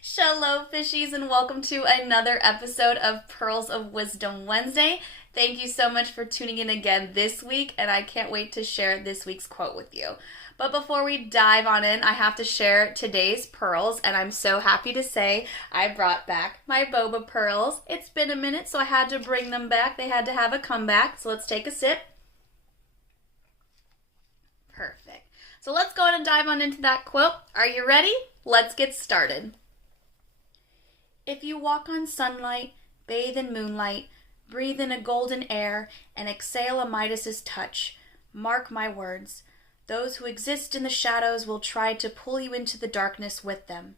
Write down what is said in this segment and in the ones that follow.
Shalom, fishies, and welcome to another episode of Pearls of Wisdom Wednesday. Thank you so much for tuning in again this week, and I can't wait to share this week's quote with you. But before we dive on in, I have to share today's pearls, and I'm so happy to say I brought back my boba pearls. It's been a minute, so I had to bring them back. They had to have a comeback, so let's take a sip. Perfect. So let's go ahead and dive on into that quote. Are you ready? Let's get started. If you walk on sunlight, bathe in moonlight, breathe in a golden air, and exhale a Midas's touch, mark my words, those who exist in the shadows will try to pull you into the darkness with them.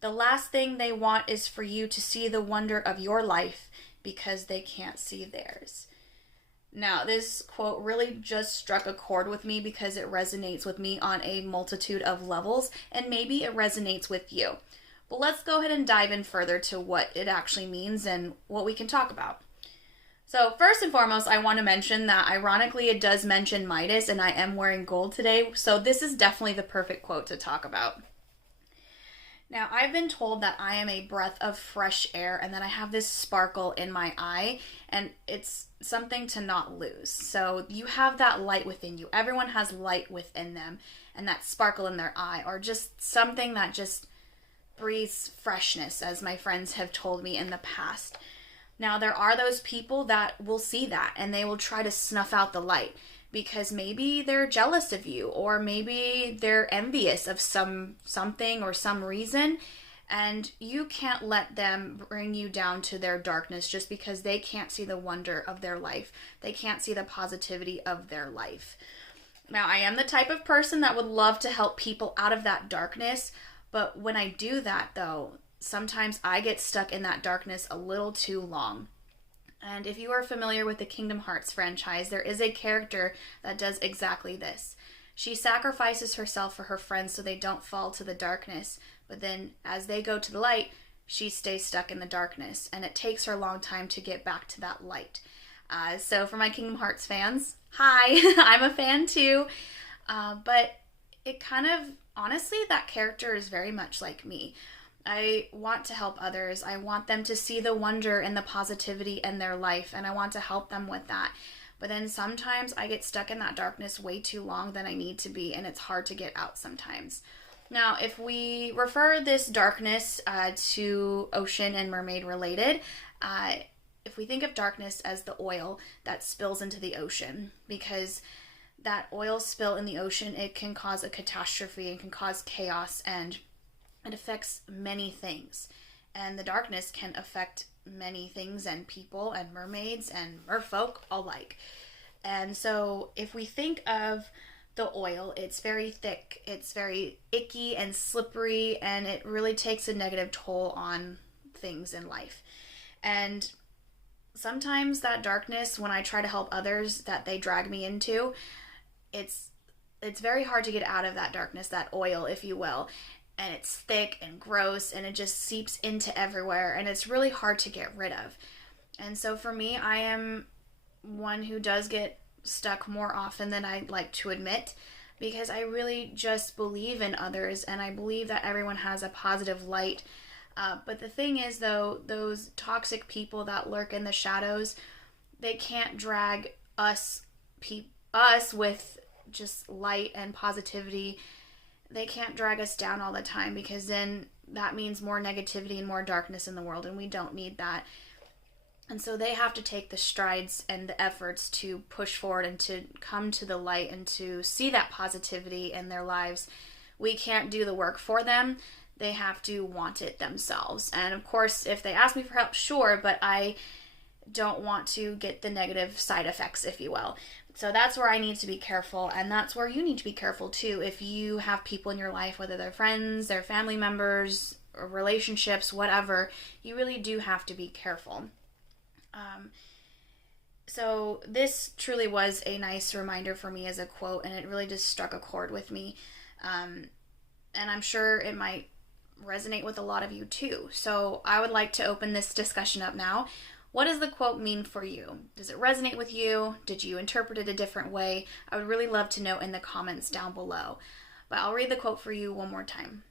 The last thing they want is for you to see the wonder of your life because they can't see theirs. Now, this quote really just struck a chord with me because it resonates with me on a multitude of levels, and maybe it resonates with you. But let's go ahead and dive in further to what it actually means and what we can talk about. So first and foremost, I want to mention that ironically it does mention Midas, and I am wearing gold today, so this is definitely the perfect quote to talk about. Now, I've been told that I am a breath of fresh air and that I have this sparkle in my eye, and it's something to not lose. So you have that light within you. Everyone has light within them, and that sparkle in their eye, or just something that just breathes freshness, as my friends have told me in the past. Now, there are those people that will see that and they will try to snuff out the light because maybe they're jealous of you, or maybe they're envious of something or some reason, and you can't let them bring you down to their darkness just because they can't see the wonder of their life. They can't see the positivity of their life. Now, I am the type of person that would love to help people out of that darkness, but when I do that, though, sometimes I get stuck in that darkness a little too long. And if you are familiar with the Kingdom Hearts franchise, there is a character that does exactly this. She sacrifices herself for her friends so they don't fall to the darkness, but then as they go to the light, she stays stuck in the darkness, and it takes her a long time to get back to that light. So for my Kingdom Hearts fans, hi, I'm a fan too, but it kind of, honestly, that character is very much like me. I want to help others. I want them to see the wonder and the positivity in their life, and I want to help them with that. But then sometimes I get stuck in that darkness way too long than I need to be, and it's hard to get out sometimes. Now, if we refer this darkness to ocean and mermaid related, if we think of darkness as the oil that spills into the ocean, because that oil spill in the ocean, it can cause a catastrophe and can cause chaos, and it affects many things. And the darkness can affect many things and people and mermaids and merfolk alike. And so if we think of the oil, it's very thick, it's very icky and slippery, and it really takes a negative toll on things in life. And sometimes that darkness, when I try to help others that they drag me into, it's very hard to get out of that darkness, that oil, if you will. And it's thick and gross, and it just seeps into everywhere, and it's really hard to get rid of. And so for me, I am one who does get stuck more often than I like to admit, because I really just believe in others, and I believe that everyone has a positive light. But the thing is, though, those toxic people that lurk in the shadows, they can't drag us with just light and positivity. They can't drag us down all the time, because then that means more negativity and more darkness in the world, and we don't need that. And so they have to take the strides and the efforts to push forward and to come to the light and to see that positivity in their lives. We can't do the work for them. They have to want it themselves. And of course, if they ask me for help, sure, but I don't want to get the negative side effects, if you will. So that's where I need to be careful, and that's where you need to be careful too. If you have people in your life, whether they're friends, they're family members, or relationships, whatever, you really do have to be careful. So this truly was a nice reminder for me as a quote, and it really just struck a chord with me. And I'm sure it might resonate with a lot of you too. So I would like to open this discussion up now. What does the quote mean for you? Does it resonate with you? Did you interpret it a different way? I would really love to know in the comments down below. But I'll read the quote for you one more time.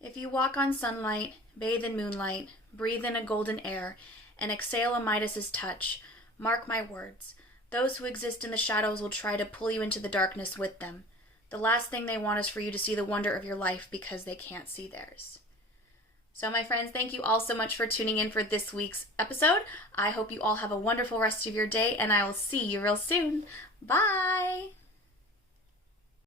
If you walk on sunlight, bathe in moonlight, breathe in a golden air, and exhale a Midas's touch, mark my words, those who exist in the shadows will try to pull you into the darkness with them. The last thing they want is for you to see the wonder of your life because they can't see theirs. So my friends, thank you all so much for tuning in for this week's episode. I hope you all have a wonderful rest of your day, and I will see you real soon. Bye!